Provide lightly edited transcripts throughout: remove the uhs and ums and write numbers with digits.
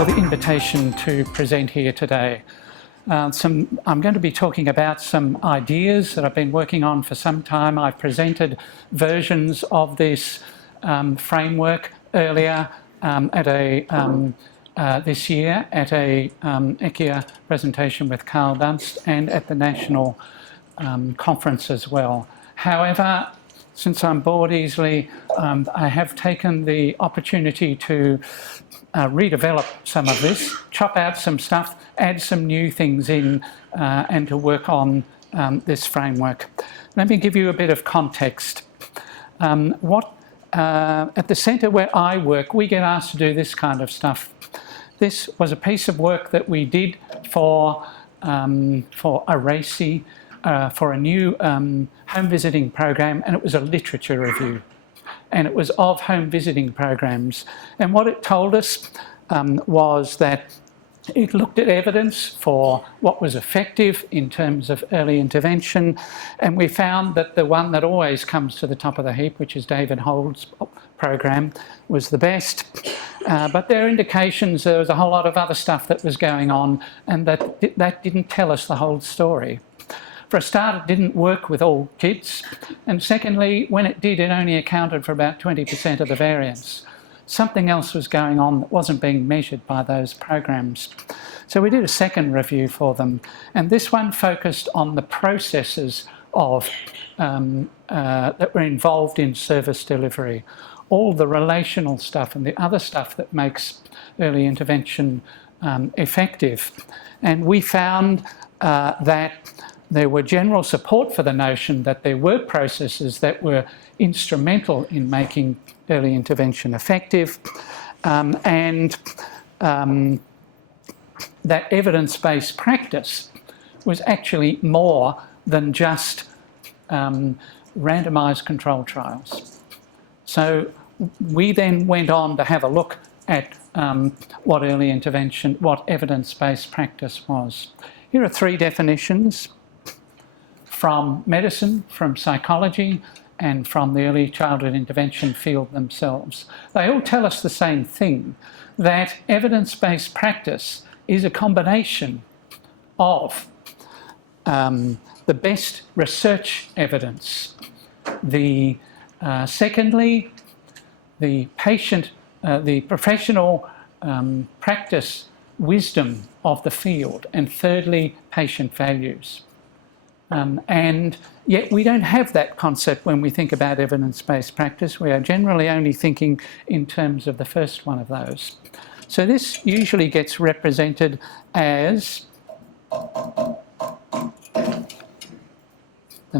for the invitation to present here today. I'm going to be talking about some ideas that I've been working on for some time. I've presented versions of this framework earlier this year at a ECIA presentation with Carl Dunst and at the national conference as well. However, since I'm bored easily, I have taken the opportunity to redevelop some of this, chop out some stuff, add some new things in, and to work on this framework. Let me give you a bit of context. At the centre where I work, we get asked to do this kind of stuff. This was a piece of work that we did for ECI, for a new home visiting program, and it was a literature review. And it was of home visiting programs. And what it told us was that it looked at evidence for what was effective in terms of early intervention, and we found that the one that always comes to the top of the heap, which is David Hold's program, was the best. But there are indications there was a whole lot of other stuff that was going on, and that didn't tell us the whole story. For a start, it didn't work with all kids, and secondly, when it did, it only accounted for about 20% of the variance. Something else was going on that wasn't being measured by those programs. So we did a second review for them, and this one focused on the processes of that were involved in service delivery, all the relational stuff and the other stuff that makes early intervention effective. And we found that there were general support for the notion that there were processes that were instrumental in making early intervention effective, and that evidence-based practice was actually more than just randomised control trials. So we then went on to have a look at what early intervention, what evidence-based practice was. Here are three definitions from medicine, from psychology, and from the early childhood intervention field themselves. They all tell us the same thing, that evidence-based practice is a combination of the best research evidence, secondly, the professional practice wisdom of the field, and thirdly, patient values. And yet we don't have that concept when we think about evidence-based practice. We are generally only thinking in terms of the first one of those. So this usually gets represented as, doesn't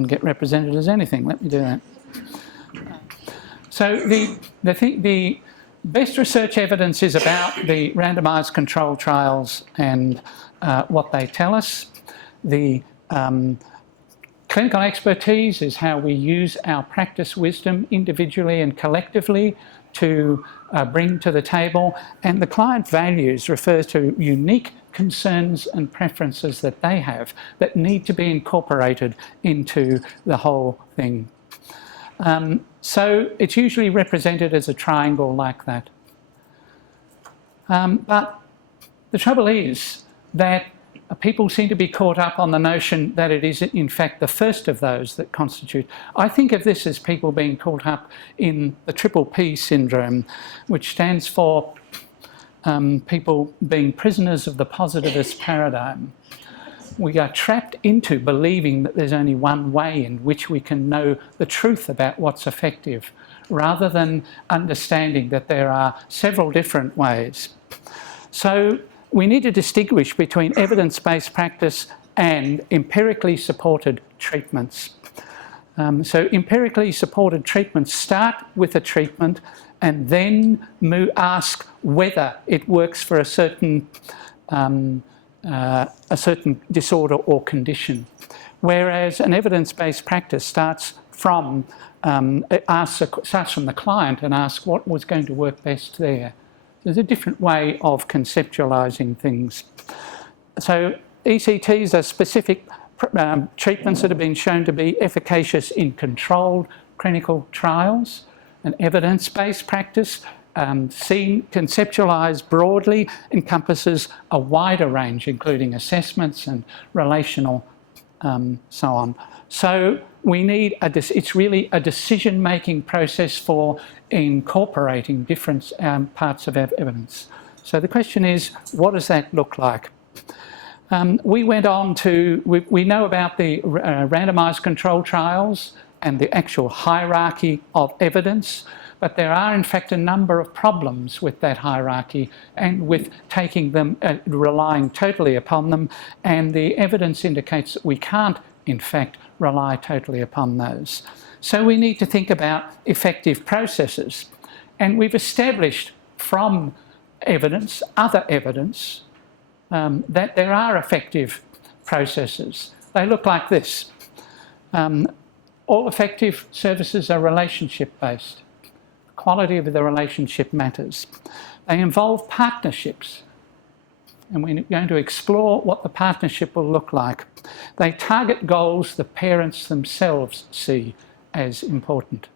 get represented as anything. Let me do that. So the best research evidence is about the randomised control trials and what they tell us. The clinical expertise is how we use our practice wisdom individually and collectively to bring to the table, and the client values refers to unique concerns and preferences that they have that need to be incorporated into the whole thing. So it's usually represented as a triangle like that. But the trouble is that people seem to be caught up on the notion that it is in fact the first of those that constitute. I think of this as people being caught up in the triple P syndrome, which stands for people being prisoners of the positivist paradigm. We are trapped into believing that there's only one way in which we can know the truth about what's effective, rather than understanding that there are several different ways. So we need to distinguish between evidence-based practice and empirically supported treatments. So empirically supported treatments start with a treatment and then ask whether it works for a certain disorder or condition. Whereas an evidence-based practice starts from the client and asks what was going to work best there. There's a different way of conceptualising things. So ECTs are specific treatments that have been shown to be efficacious in controlled clinical trials. An evidence-based practice seen, conceptualised broadly, encompasses a wider range, including assessments and relational so on. So we need it's really a decision-making process for incorporating different parts of evidence. So the question is, what does that look like? We went on to, we know about the randomised control trials and the actual hierarchy of evidence, but there are in fact a number of problems with that hierarchy and with taking them, relying totally upon them, and the evidence indicates that we can't in fact rely totally upon those. So we need to think about effective processes, and we've established from evidence, other evidence, that there are effective processes. They look like this. All effective services are relationship-based. The quality of the relationship matters. They involve partnerships, and we're going to explore what the partnership will look like. They target goals the parents themselves see as important,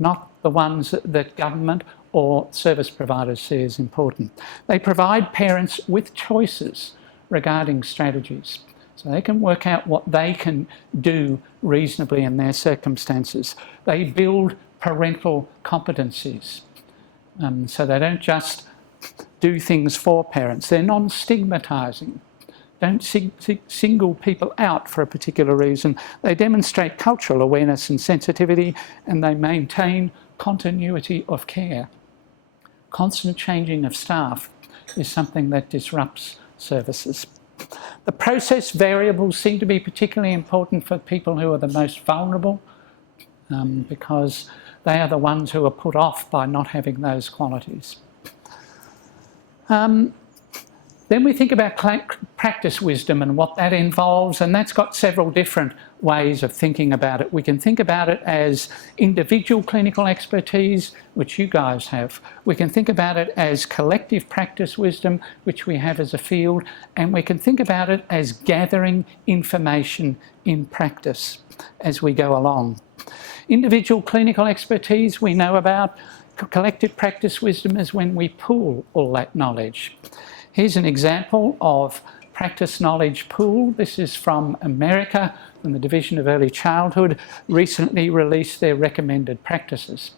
not the ones that government or service providers see as important. They provide parents with choices regarding strategies, so they can work out what they can do reasonably in their circumstances. They build parental competencies, so they don't just do things for parents. They're non-stigmatising. Don't single people out for a particular reason. They demonstrate cultural awareness and sensitivity, and they maintain continuity of care. Constant changing of staff is something that disrupts services. The process variables seem to be particularly important for people who are the most vulnerable, because they are the ones who are put off by not having those qualities. Then we think about practice wisdom and what that involves, and that's got several different ways of thinking about it. We can think about it as individual clinical expertise, which you guys have. We can think about it as collective practice wisdom, which we have as a field, and we can think about it as gathering information in practice as we go along. Individual clinical expertise we know about. Collective practice wisdom is when we pool all that knowledge. Here's an example of practice knowledge pool. This is from America, from the Division of Early Childhood, recently released their recommended practices.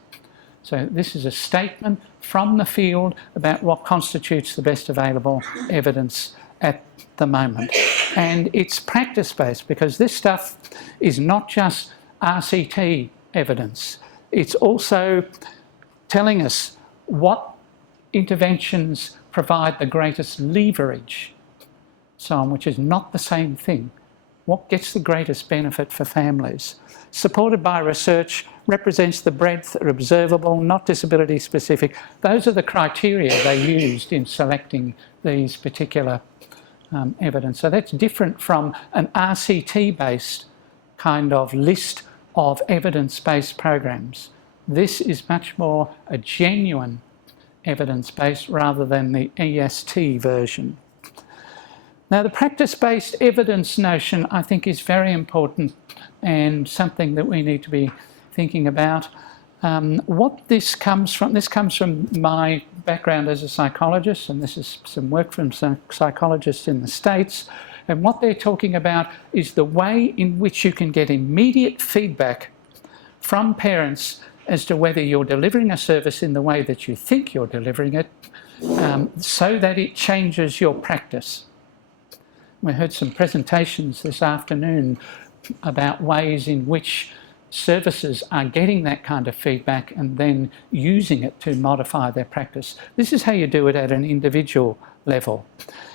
So this is a statement from the field about what constitutes the best available evidence at the moment. And it's practice-based, because this stuff is not just RCT evidence. It's also telling us what interventions provide the greatest leverage, so on, which is not the same thing. What gets the greatest benefit for families? Supported by research, represents the breadth, observable, not disability specific. Those are the criteria they used in selecting these particular evidence. So that's different from an RCT-based kind of list of evidence-based programs. This is much more a genuine evidence-based rather than the EST version. Now, the practice-based evidence notion, I think, is very important and something that we need to be thinking about. What this comes from my background as a psychologist, and this is some work from some psychologists in the States, and what they're talking about is the way in which you can get immediate feedback from parents as to whether you're delivering a service in the way that you think you're delivering it, so that it changes your practice. We heard some presentations this afternoon about ways in which services are getting that kind of feedback and then using it to modify their practice. This is how you do it at an individual level.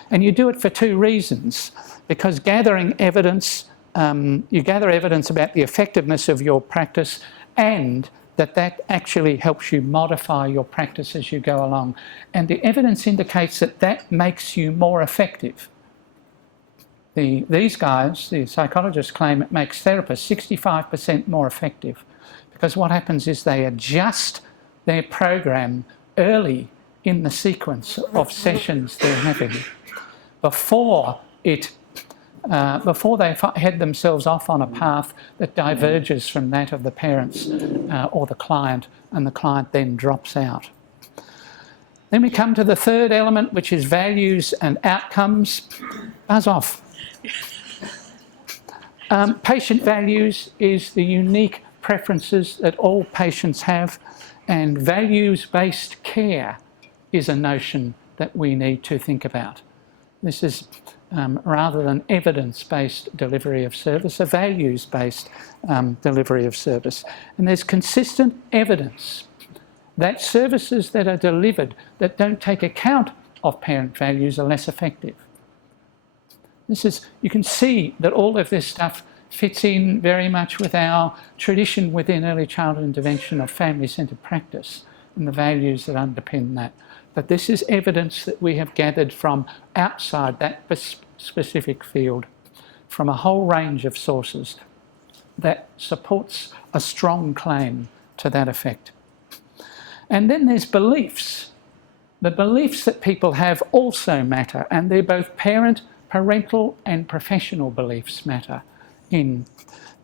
And you do it for two reasons, because gathering evidence, you gather evidence about the effectiveness of your practice, and that actually helps you modify your practice as you go along. And the evidence indicates that that makes you more effective. These guys, the psychologists, claim it makes therapists 65% more effective, because what happens is they adjust their program early in the sequence of sessions they're having, before they head themselves off on a path that diverges from that of the parents or the client, and the client then drops out. Then we come to the third element, which is values and outcomes. Buzz off. Patient values is the unique preferences that all patients have, and values-based care is a notion that we need to think about. This is rather than evidence-based delivery of service, a values-based delivery of service. And there's consistent evidence that services that are delivered that don't take account of parent values are less effective. You can see that all of this stuff fits in very much with our tradition within early childhood intervention of family-centred practice and the values that underpin that. But this is evidence that we have gathered from outside that specific field, from a whole range of sources that supports a strong claim to that effect. And then there's beliefs. The beliefs that people have also matter, and they're both parental and professional beliefs matter. In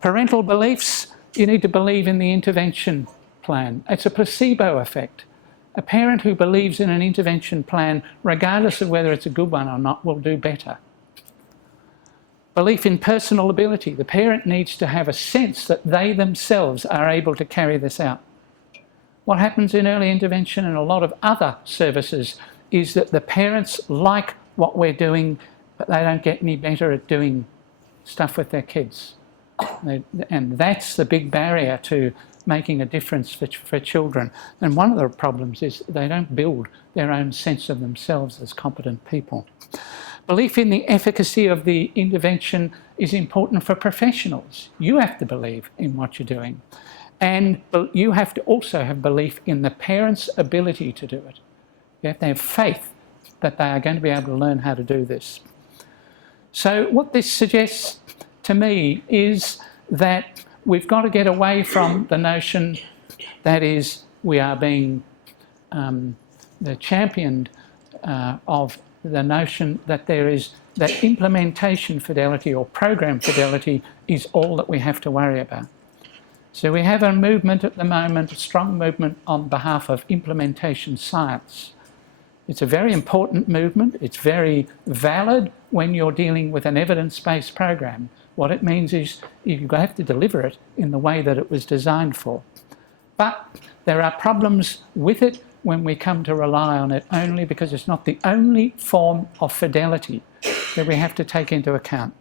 parental beliefs, you need to believe in the intervention plan. It's a placebo effect. A parent who believes in an intervention plan, regardless of whether it's a good one or not, will do better. Belief in personal ability. The parent needs to have a sense that they themselves are able to carry this out. What happens in early intervention and a lot of other services is that the parents like what we're doing, but they don't get any better at doing stuff with their kids. And that's the big barrier to making a difference for children. And one of the problems is they don't build their own sense of themselves as competent people. Belief in the efficacy of the intervention is important for professionals. You have to believe in what you're doing. And you have to also have belief in the parents' ability to do it. You have to have faith that they are going to be able to learn how to do this. So what this suggests to me is that we've got to get away from the notion that is we are being the championed of the notion that that implementation fidelity or program fidelity is all that we have to worry about. So we have a movement at the moment, a strong movement on behalf of implementation science. It's a very important movement. It's very valid when you're dealing with an evidence-based program. What it means is you have to deliver it in the way that it was designed for. But there are problems with it when we come to rely on it only because it's not the only form of fidelity that we have to take into account.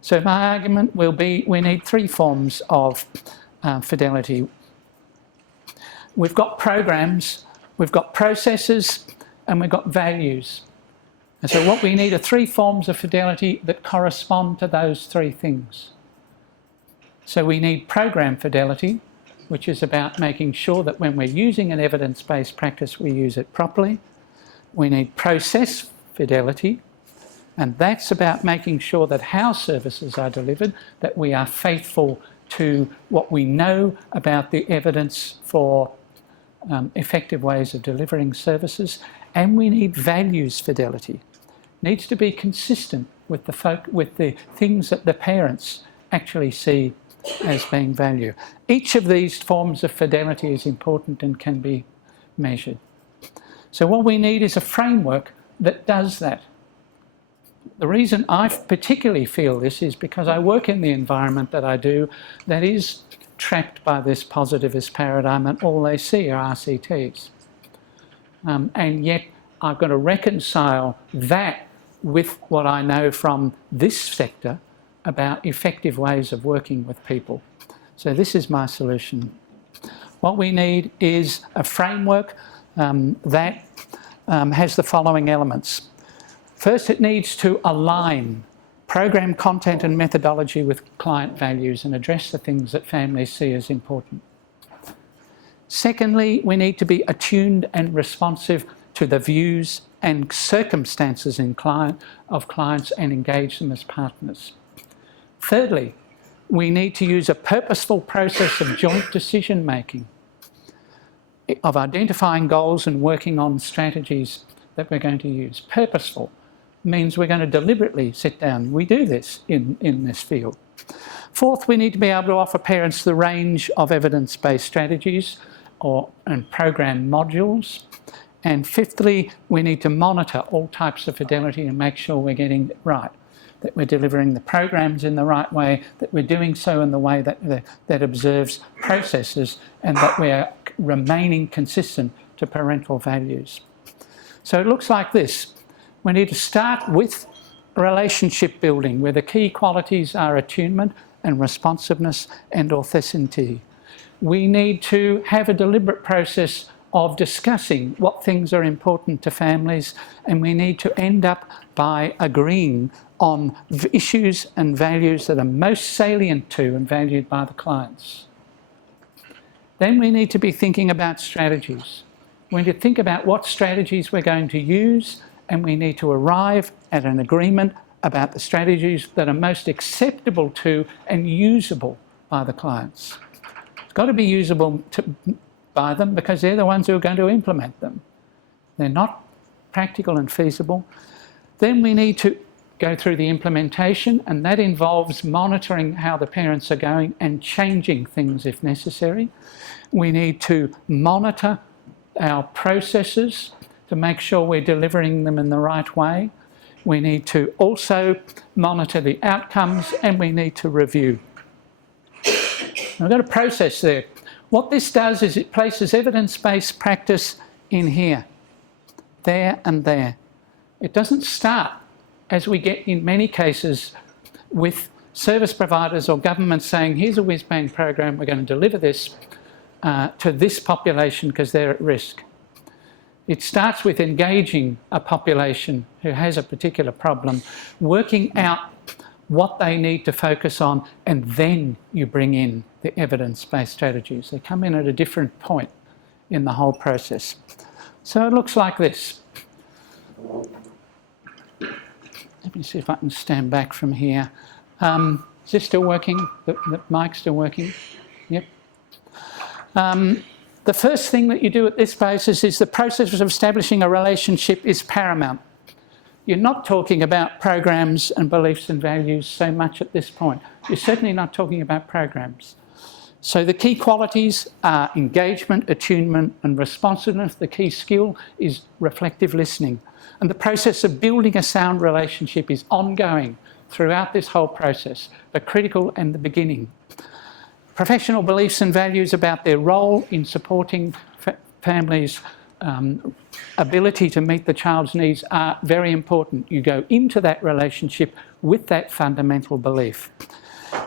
So my argument will be we need three forms of fidelity. We've got programs, we've got processes, and we've got values. And so what we need are three forms of fidelity that correspond to those three things. So we need program fidelity, which is about making sure that when we're using an evidence-based practice, we use it properly. We need process fidelity, and that's about making sure that how services are delivered, that we are faithful to what we know about the evidence for effective ways of delivering services. And we need values fidelity. It needs to be consistent with the things that the parents actually see as being value. Each of these forms of fidelity is important and can be measured. So what we need is a framework that does that. The reason I particularly feel this is because I work in the environment that I do that is trapped by this positivist paradigm and all they see are RCTs. And yet I've got to reconcile that with what I know from this sector about effective ways of working with people. So this is my solution. What we need is a framework that has the following elements. First, it needs to align program content and methodology with client values and address the things that families see as important. Secondly, we need to be attuned and responsive to the views and circumstances of clients and engage them as partners. Thirdly, we need to use a purposeful process of joint decision making, of identifying goals and working on strategies that we're going to use. Purposeful means we're going to deliberately sit down. We do this in this field. Fourth, we need to be able to offer parents the range of evidence-based strategies and program modules. And fifthly, we need to monitor all types of fidelity and make sure we're getting it right, that we're delivering the programs in the right way, that we're doing so in the way that observes processes, and that we're remaining consistent to parental values. So it looks like this. We need to start with relationship building, where the key qualities are attunement and responsiveness and authenticity. We need to have a deliberate process of discussing what things are important to families, and we need to end up by agreeing on issues and values that are most salient to and valued by the clients. Then we need to be thinking about strategies. We need to think about what strategies we're going to use, and we need to arrive at an agreement about the strategies that are most acceptable to and usable by the clients. It's got to be usable by them because they're the ones who are going to implement them. They're not practical and feasible. Then we need to go through the implementation, and that involves monitoring how the parents are going and changing things if necessary. We need to monitor our processes to make sure we're delivering them in the right way. We need to also monitor the outcomes, and we need to review. I've got a process there. What this does is it places evidence-based practice in here, there and there. It doesn't start, as we get in many cases, with service providers or governments saying, here's a whiz-bang program, we're going to deliver this to this population because they're at risk. It starts with engaging a population who has a particular problem, working out what they need to focus on, and then you bring in the evidence-based strategies. They come in at a different point in the whole process. So it looks like this. Let me see if I can stand back from here. Is this still working? The mic's still working? Yep. The first thing that you do at this basis is the process of establishing a relationship is paramount. You're not talking about programs and beliefs and values so much at this point. You're certainly not talking about programs. So the key qualities are engagement, attunement and responsiveness. The key skill is reflective listening. And the process of building a sound relationship is ongoing throughout this whole process, but critical in the beginning. Professional beliefs and values about their role in supporting families' ability to meet the child's needs are very important. You go into that relationship with that fundamental belief.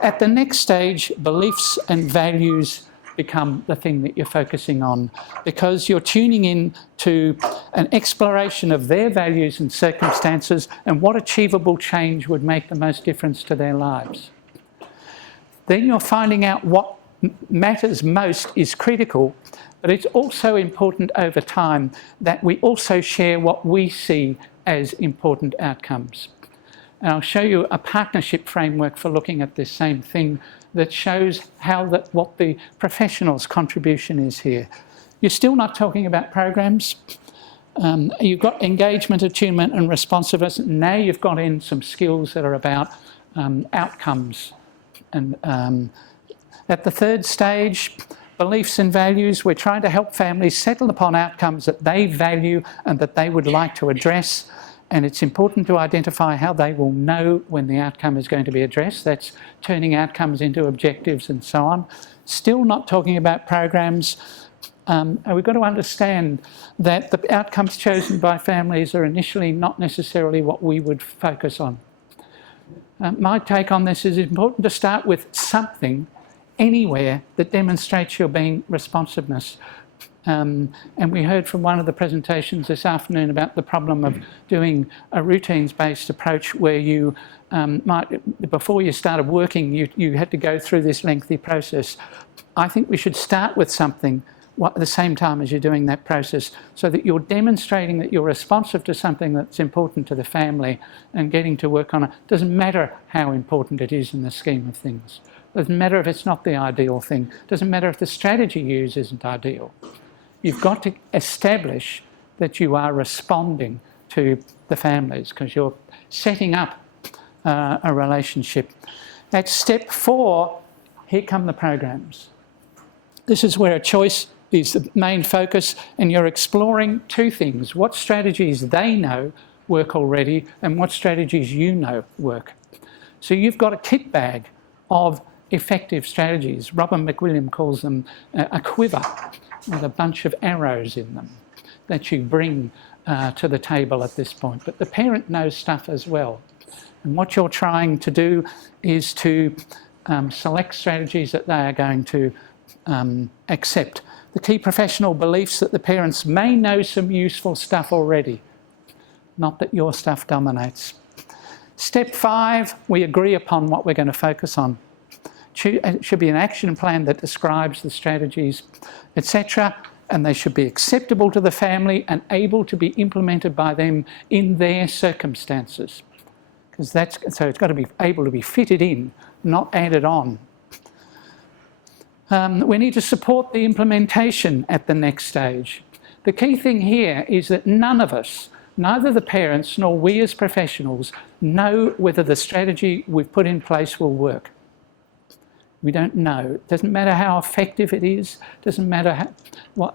At the next stage, beliefs and values become the thing that you're focusing on, because you're tuning in to an exploration of their values and circumstances and what achievable change would make the most difference to their lives. Then you're finding out what matters most is critical, but it's also important over time that we also share what we see as important outcomes. And I'll show you a partnership framework for looking at this same thing that shows what the professional's contribution is here. You're still not talking about programs. You've got engagement, attunement and responsiveness. Now you've got in some skills that are about outcomes. And at the third stage, beliefs and values, we're trying to help families settle upon outcomes that they value and that they would like to address. And it's important to identify how they will know when the outcome is going to be addressed. That's turning outcomes into objectives and so on. Still not talking about programs. We've got to understand that the outcomes chosen by families are initially not necessarily what we would focus on. My take on this is it's important to start with something, anywhere, that demonstrates your being responsiveness. And we heard from one of the presentations this afternoon about the problem of doing a routines-based approach where you before you started working, you had to go through this lengthy process. I think we should start with something at the same time as you're doing that process, so that you're demonstrating that you're responsive to something that's important to the family and getting to work on it. Doesn't matter how important it is in the scheme of things. Doesn't matter if it's not the ideal thing. Doesn't matter if the strategy you use isn't ideal. You've got to establish that you are responding to the families because you're setting up a relationship. At step 4, here come the programs. This is where a choice is the main focus, and you're exploring two things: what strategies they know work already and what strategies you know work. So you've got a kit bag of effective strategies. Robin McWilliam calls them a quiver with a bunch of arrows in them that you bring to the table at this point. But the parent knows stuff as well. And what you're trying to do is to select strategies that they are going to accept. The key professional beliefs that the parents may know some useful stuff already, not that your stuff dominates. Step 5, we agree upon what we're going to focus on. It should be an action plan that describes the strategies, etc., and they should be acceptable to the family and able to be implemented by them in their circumstances. So it's got to be able to be fitted in, not added on. We need to support the implementation at the next stage. The key thing here is that none of us, neither the parents nor we as professionals, know whether the strategy we've put in place will work. We don't know. It doesn't matter how effective it is, doesn't matter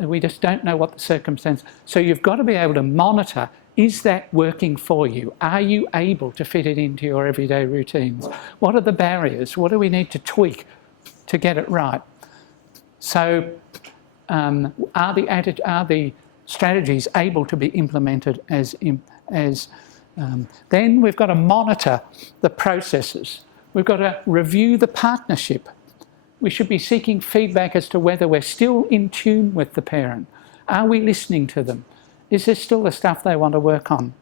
we just don't know what the circumstance. So you've got to be able to monitor, is that working for you? Are you able to fit it into your everyday routines? What are the barriers? What do we need to tweak to get it right? So are the strategies able to be implemented then we've got to monitor the processes. We've got to review the partnership. We should be seeking feedback as to whether we're still in tune with the parent. Are we listening to them? Is there still the stuff they want to work on?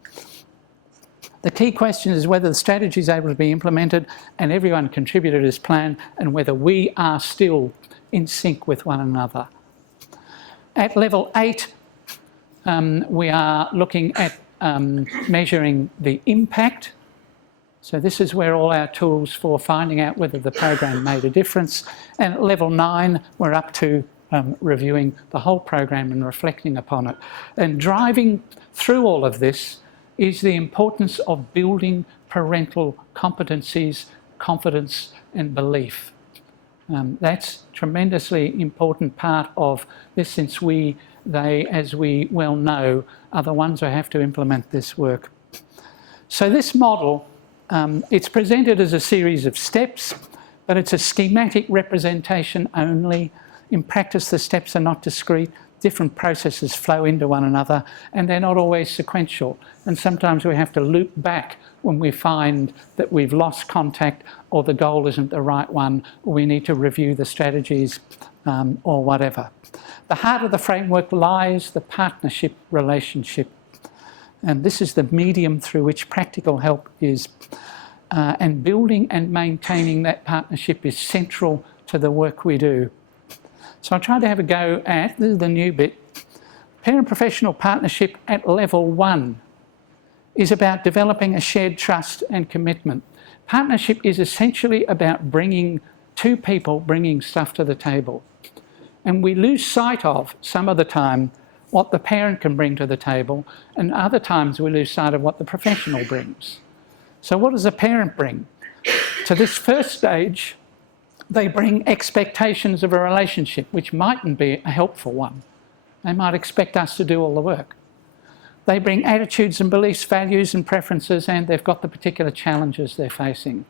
The key question is whether the strategy is able to be implemented and everyone contributed as planned, and whether we are still in sync with one another. At level 8, we are looking at measuring the impact. So this is where all our tools for finding out whether the program made a difference. And at level 9, we're up to reviewing the whole program and reflecting upon it. And driving through all of this is the importance of building parental competencies, confidence and belief. That's a tremendously important part of this, since they, as we well know, are the ones who have to implement this work. So this model, it's presented as a series of steps, but it's a schematic representation only. In practice, the steps are not discrete. Different processes flow into one another, and they're not always sequential. And sometimes we have to loop back when we find that we've lost contact, or the goal isn't the right one, or we need to review the strategies, or whatever. The heart of the framework lies the partnership relationship. And this is the medium through which practical help is. And building and maintaining that partnership is central to the work we do. So I'll try to have a go at, this is the new bit, parent-professional partnership at level 1 is about developing a shared trust and commitment. Partnership is essentially about bringing two people, bringing stuff to the table. And we lose sight of, some of the time, what the parent can bring to the table, and other times we lose sight of what the professional brings. So what does the parent bring? To this first stage, they bring expectations of a relationship, which mightn't be a helpful one. They might expect us to do all the work. They bring attitudes and beliefs, values and preferences, and they've got the particular challenges they're facing.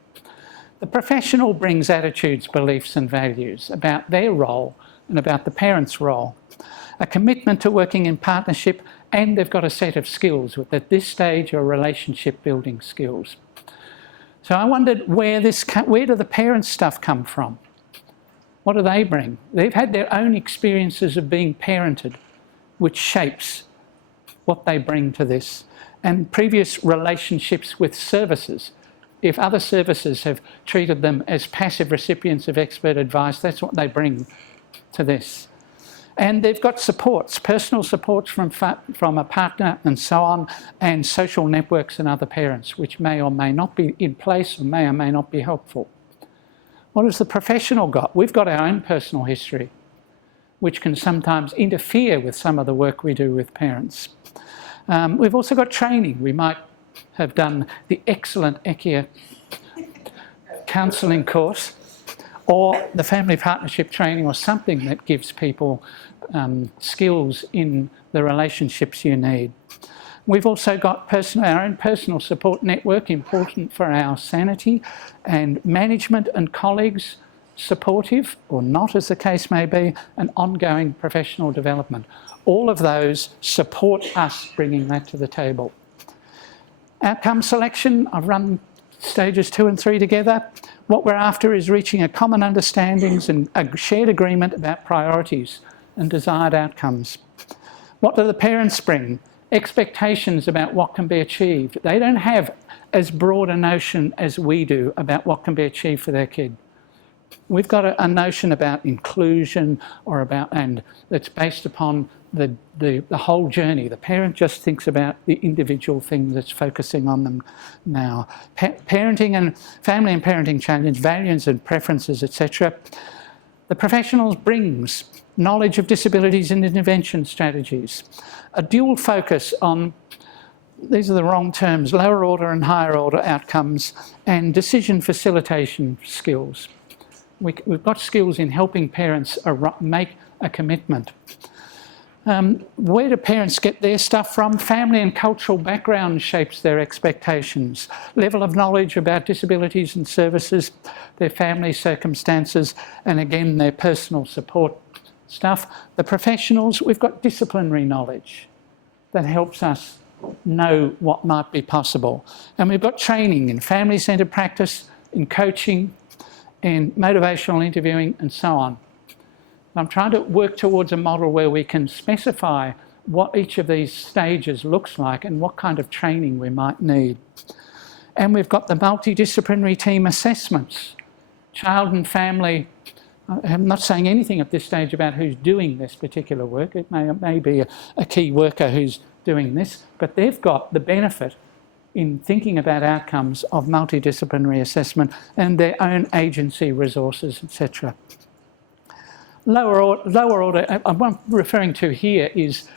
The professional brings attitudes, beliefs and values about their role and about the parent's role. A commitment to working in partnership, and they've got a set of skills at this stage are relationship building skills. So I wondered where do the parents' stuff come from? What do they bring? They've had their own experiences of being parented, which shapes what they bring to this, and previous relationships with services. If other services have treated them as passive recipients of expert advice, that's what they bring to this. And they've got supports, personal supports from a partner and so on, and social networks and other parents, which may or may not be in place or may not be helpful. What has the professional got? We've got our own personal history, which can sometimes interfere with some of the work we do with parents. We've also got training. We might have done the excellent ECIA counselling course, or the family partnership training, or something that gives people skills in the relationships you need. We've also got our own personal support network, important for our sanity, and management and colleagues, supportive or not as the case may be, and ongoing professional development. All of those support us bringing that to the table. Outcome selection, I've run stages 2 and 3 together. What we're after is reaching a common understandings and a shared agreement about priorities and desired outcomes. What do the parents bring? Expectations about what can be achieved. They don't have as broad a notion as we do about what can be achieved for their kid. We've got a notion about inclusion and that's based upon the whole journey. The parent just thinks about the individual thing that's focusing on them now. Parenting and family and parenting challenge, values and preferences, etc. The professionals brings knowledge of disabilities and intervention strategies, a dual focus on, these are the wrong terms, lower order and higher order outcomes, and decision facilitation skills. We've got skills in helping parents make a commitment. Where do parents get their stuff from? Family and cultural background shapes their expectations. Level of knowledge about disabilities and services, their family circumstances, and again, their personal support stuff. The professionals, we've got disciplinary knowledge that helps us know what might be possible. And we've got training in family-centred practice, in coaching, in motivational interviewing, and so on. I'm trying to work towards a model where we can specify what each of these stages looks like and what kind of training we might need. And we've got the multidisciplinary team assessments. Child and family, I'm not saying anything at this stage about who's doing this particular work. It may be a key worker who's doing this, but they've got the benefit in thinking about outcomes of multidisciplinary assessment and their own agency resources, etc. Lower order, what I'm referring to here is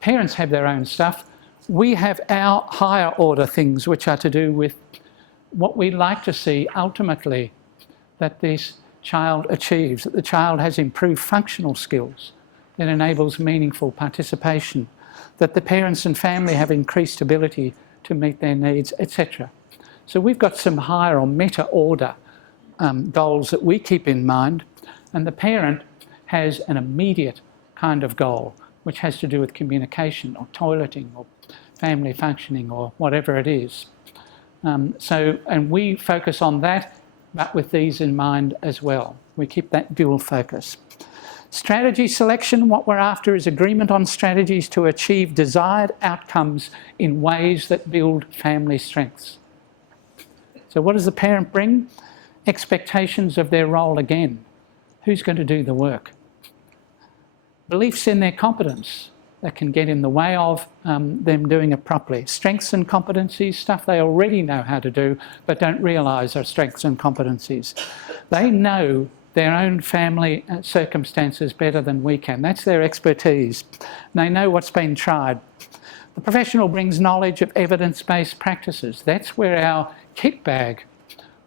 parents have their own stuff. We have our higher order things which are to do with what we'd like to see ultimately that this child achieves, that the child has improved functional skills that enables meaningful participation, that the parents and family have increased ability to meet their needs, etc. So we've got some higher or meta order goals that we keep in mind, and the parent has an immediate kind of goal which has to do with communication or toileting or family functioning or whatever it is. And we focus on that, but with these in mind as well. We keep that dual focus. Strategy selection, what we're after is agreement on strategies to achieve desired outcomes in ways that build family strengths. So what does the parent bring? Expectations of their role again. Who's going to do the work? Beliefs in their competence that can get in the way of them doing it properly. Strengths and competencies, stuff they already know how to do but don't realise are strengths and competencies. They know their own family circumstances better than we can. That's their expertise. They know what's been tried. The professional brings knowledge of evidence-based practices. That's where our kit bag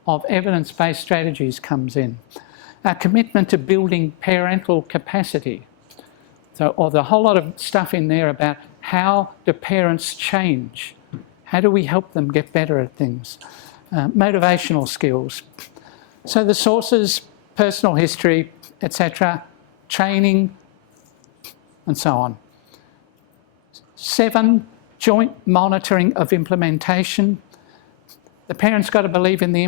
of evidence-based strategies comes in. Our commitment to building parental capacity. Or the whole lot of stuff in there about how do parents change? How do we help them get better at things? Motivational skills. So the sources, personal history, etc., training, and so on. 7, joint monitoring of implementation. The parents got to believe in the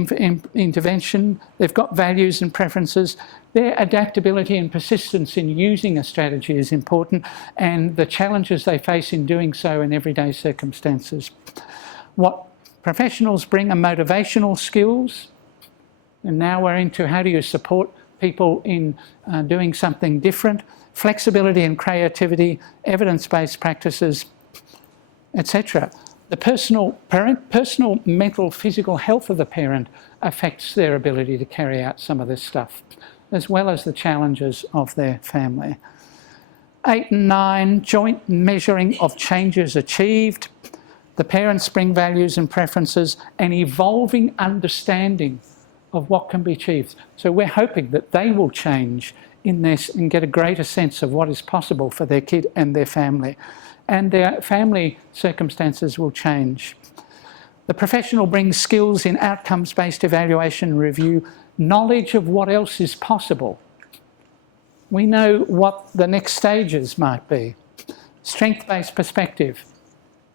intervention. They've got values and preferences. Their adaptability and persistence in using a strategy is important, and the challenges they face in doing so in everyday circumstances. What professionals bring are motivational skills, and now we're into how do you support people in doing something different, flexibility and creativity, evidence-based practices, etc. The personal mental, physical health of the parent affects their ability to carry out some of this stuff, as well as the challenges of their family. 8 and 9, joint measuring of changes achieved. The parents bring values and preferences, and evolving understanding of what can be achieved. So we're hoping that they will change in this and get a greater sense of what is possible for their kid and their family. And their family circumstances will change. The professional brings skills in outcomes-based evaluation and review, knowledge of what else is possible. We know what the next stages might be. Strength-based perspective,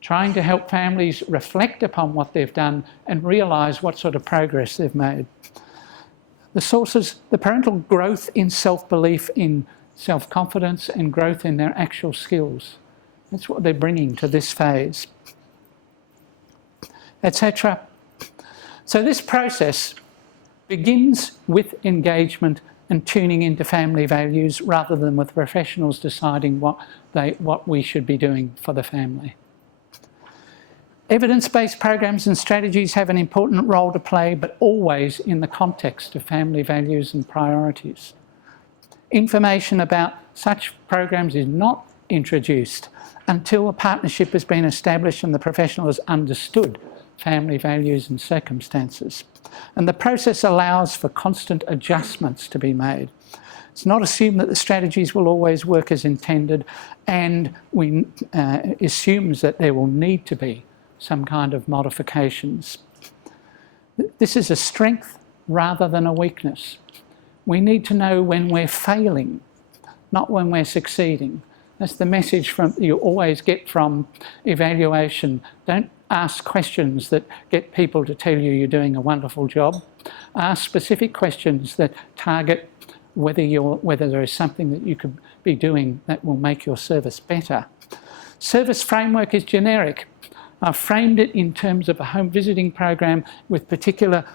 trying to help families reflect upon what they've done and realise what sort of progress they've made. The sources, the parental growth in self-belief, in self-confidence and growth in their actual skills. That's what they're bringing to this phase, etc. So this process begins with engagement and tuning into family values rather than with professionals deciding what we should be doing for the family. Evidence-based programs and strategies have an important role to play, but always in the context of family values and priorities. Information about such programs is not introduced until a partnership has been established and the professional has understood family values and circumstances. And the process allows for constant adjustments to be made. It's not assumed that the strategies will always work as intended, and we assumes that there will need to be some kind of modifications. This is a strength rather than a weakness. We need to know when we're failing, not when we're succeeding. That's the message you always get from evaluation. Don't ask questions that get people to tell you you're doing a wonderful job. Ask specific questions that target whether there is something that you could be doing that will make your service better. Service framework is generic. I've framed it in terms of a home visiting program with particular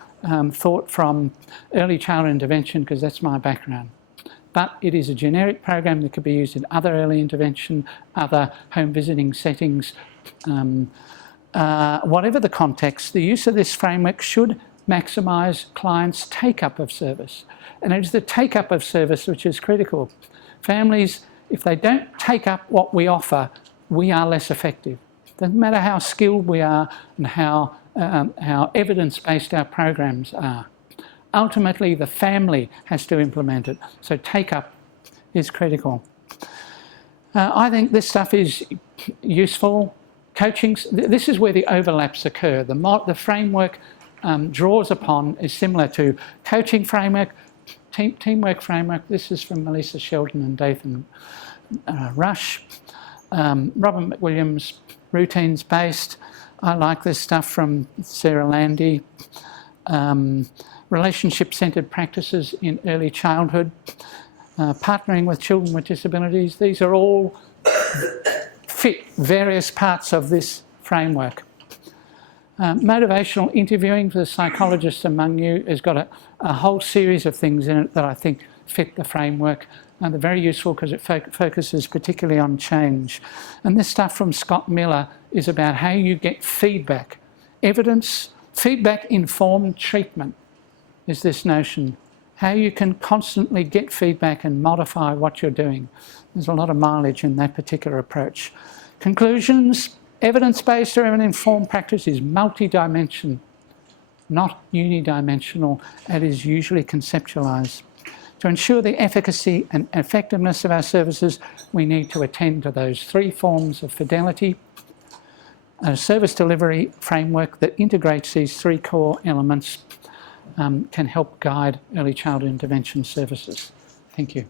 thought from early childhood intervention, because that's my background. But it is a generic program that could be used in other early intervention, other home visiting settings. Whatever the context, the use of this framework should maximise clients' take-up of service. And it is the take-up of service which is critical. Families, if they don't take up what we offer, we are less effective. Doesn't matter how skilled we are and how evidence-based our programs are. Ultimately, the family has to implement it, so take-up is critical. I think this stuff is useful. Coaching, this is where the overlaps occur. The framework draws upon is similar to coaching framework, teamwork framework. This is from Melissa Shelton and Dathan Rush. Robert McWilliams, routines-based. I like this stuff from Sarah Landy. Relationship-centred practices in early childhood. Partnering with children with disabilities. These are all fit various parts of this framework. Motivational interviewing for the psychologists among you has got a whole series of things in it that I think fit the framework. And they're very useful because it focuses particularly on change. And this stuff from Scott Miller is about how you get feedback. Evidence, feedback-informed treatment is this notion. How you can constantly get feedback and modify what you're doing. There's a lot of mileage in that particular approach. Conclusions, evidence-based or evidence-informed practice is multi-dimensional, not unidimensional, and is usually conceptualised. To ensure the efficacy and effectiveness of our services, we need to attend to those three forms of fidelity. A service delivery framework that integrates these three core elements can help guide early childhood intervention services. Thank you.